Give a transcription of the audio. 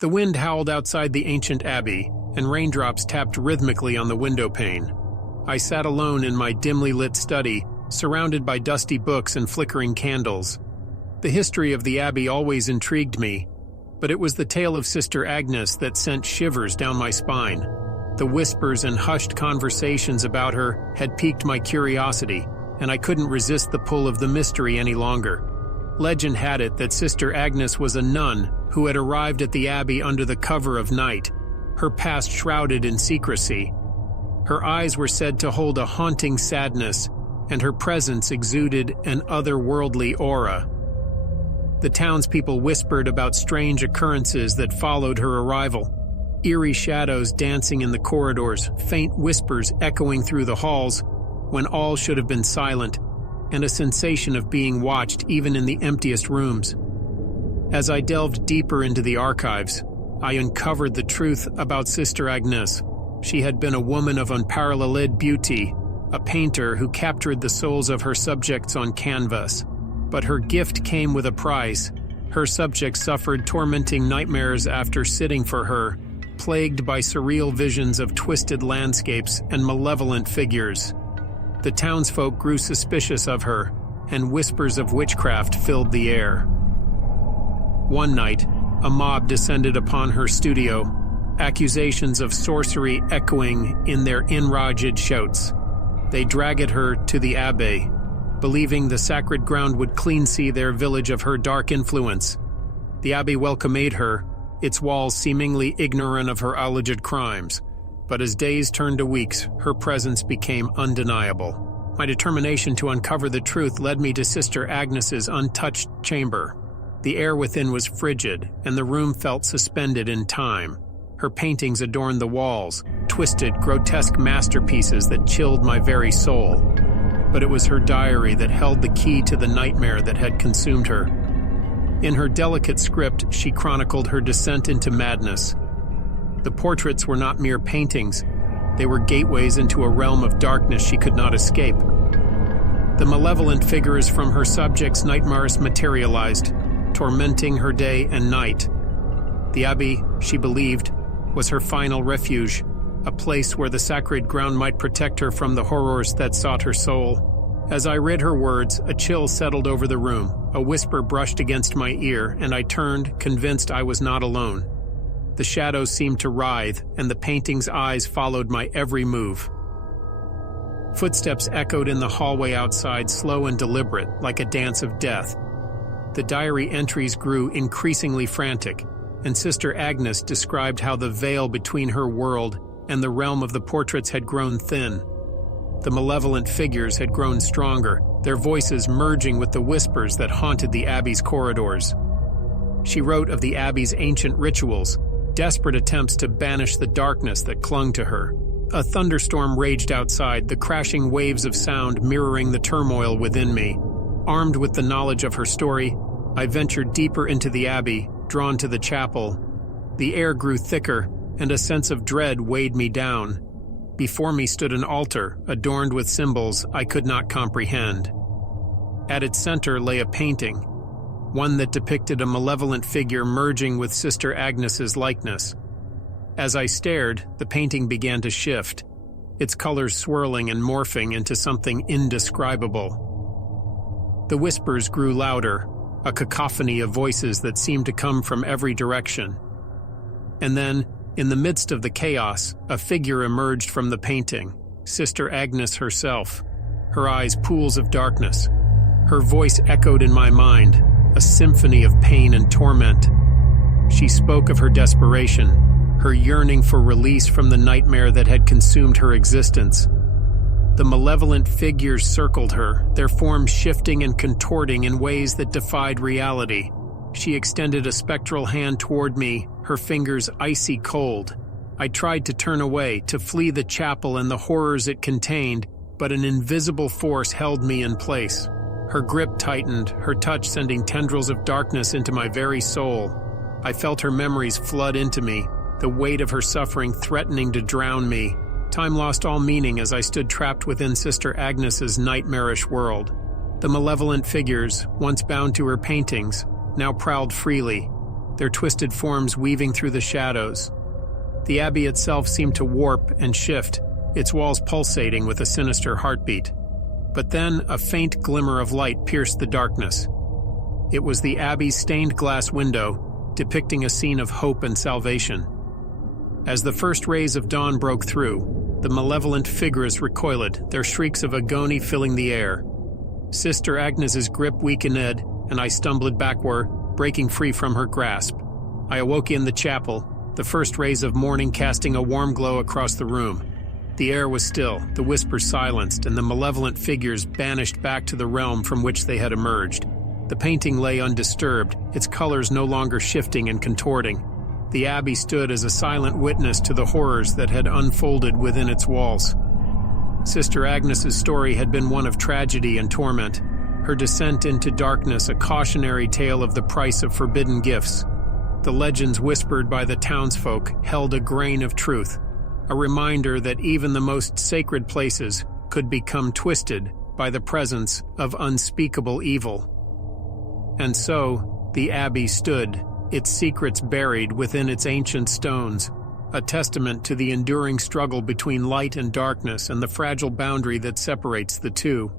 The wind howled outside the ancient abbey, and raindrops tapped rhythmically on the window pane. I sat alone in my dimly lit study, surrounded by dusty books and flickering candles. The history of the abbey always intrigued me, but it was the tale of Sister Agnes that sent shivers down my spine. The whispers and hushed conversations about her had piqued my curiosity, and I couldn't resist the pull of the mystery any longer. Legend had it that Sister Agnes was a nun who had arrived at the abbey under the cover of night, her past shrouded in secrecy. Her eyes were said to hold a haunting sadness, and her presence exuded an otherworldly aura. The townspeople whispered about strange occurrences that followed her arrival. Eerie shadows dancing in the corridors, faint whispers echoing through the halls when all should have been silent, and a sensation of being watched even in the emptiest rooms. As I delved deeper into the archives, I uncovered the truth about Sister Agnes. She had been a woman of unparalleled beauty, a painter who captured the souls of her subjects on canvas. But her gift came with a price. Her subjects suffered tormenting nightmares after sitting for her, plagued by surreal visions of twisted landscapes and malevolent figures. The townsfolk grew suspicious of her, and whispers of witchcraft filled the air. One night, a mob descended upon her studio, accusations of sorcery echoing in their enraged shouts. They dragged her to the abbey, believing the sacred ground would cleanse their village of her dark influence. The abbey welcomed her, its walls seemingly ignorant of her alleged crimes. But as days turned to weeks, her presence became undeniable. My determination to uncover the truth led me to Sister Agnes's untouched chamber. The air within was frigid, and the room felt suspended in time. Her paintings adorned the walls, twisted, grotesque masterpieces that chilled my very soul. But it was her diary that held the key to the nightmare that had consumed her. In her delicate script, she chronicled her descent into madness. The portraits were not mere paintings. They were gateways into a realm of darkness she could not escape. The malevolent figures from her subjects' nightmares materialized, tormenting her day and night. The abbey, she believed, was her final refuge, a place where the sacred ground might protect her from the horrors that sought her soul. As I read her words, a chill settled over the room. A whisper brushed against my ear, and I turned, convinced I was not alone. The shadows seemed to writhe, and the painting's eyes followed my every move. Footsteps echoed in the hallway outside, slow and deliberate, like a dance of death. The diary entries grew increasingly frantic, and Sister Agnes described how the veil between her world and the realm of the portraits had grown thin. The malevolent figures had grown stronger, their voices merging with the whispers that haunted the abbey's corridors. She wrote of the abbey's ancient rituals, desperate attempts to banish the darkness that clung to her. A thunderstorm raged outside, the crashing waves of sound mirroring the turmoil within me. Armed with the knowledge of her story, I ventured deeper into the abbey, drawn to the chapel. The air grew thicker, and a sense of dread weighed me down. Before me stood an altar, adorned with symbols I could not comprehend. At its center lay a painting, one that depicted a malevolent figure merging with Sister Agnes's likeness. As I stared, the painting began to shift, its colors swirling and morphing into something indescribable. The whispers grew louder, a cacophony of voices that seemed to come from every direction. And then, in the midst of the chaos, a figure emerged from the painting, Sister Agnes herself, her eyes pools of darkness. Her voice echoed in my mind, a symphony of pain and torment. She spoke of her desperation, her yearning for release from the nightmare that had consumed her existence. The malevolent figures circled her, their forms shifting and contorting in ways that defied reality. She extended a spectral hand toward me, her fingers icy cold. I tried to turn away, to flee the chapel and the horrors it contained, but an invisible force held me in place. Her grip tightened, her touch sending tendrils of darkness into my very soul. I felt her memories flood into me, the weight of her suffering threatening to drown me. Time lost all meaning as I stood trapped within Sister Agnes's nightmarish world. The malevolent figures, once bound to her paintings, now prowled freely, their twisted forms weaving through the shadows. The abbey itself seemed to warp and shift, its walls pulsating with a sinister heartbeat. But then a faint glimmer of light pierced the darkness. It was the abbey's stained glass window, depicting a scene of hope and salvation. As the first rays of dawn broke through, the malevolent figures recoiled, their shrieks of agony filling the air. Sister Agnes's grip weakened, and I stumbled backward, breaking free from her grasp. I awoke in the chapel, the first rays of morning casting a warm glow across the room. The air was still, the whispers silenced, and the malevolent figures banished back to the realm from which they had emerged. The painting lay undisturbed, its colors no longer shifting and contorting. The abbey stood as a silent witness to the horrors that had unfolded within its walls. Sister Agnes's story had been one of tragedy and torment, her descent into darkness a cautionary tale of the price of forbidden gifts. The legends whispered by the townsfolk held a grain of truth, a reminder that even the most sacred places could become twisted by the presence of unspeakable evil. And so, the abbey stood, its secrets buried within its ancient stones, a testament to the enduring struggle between light and darkness and the fragile boundary that separates the two.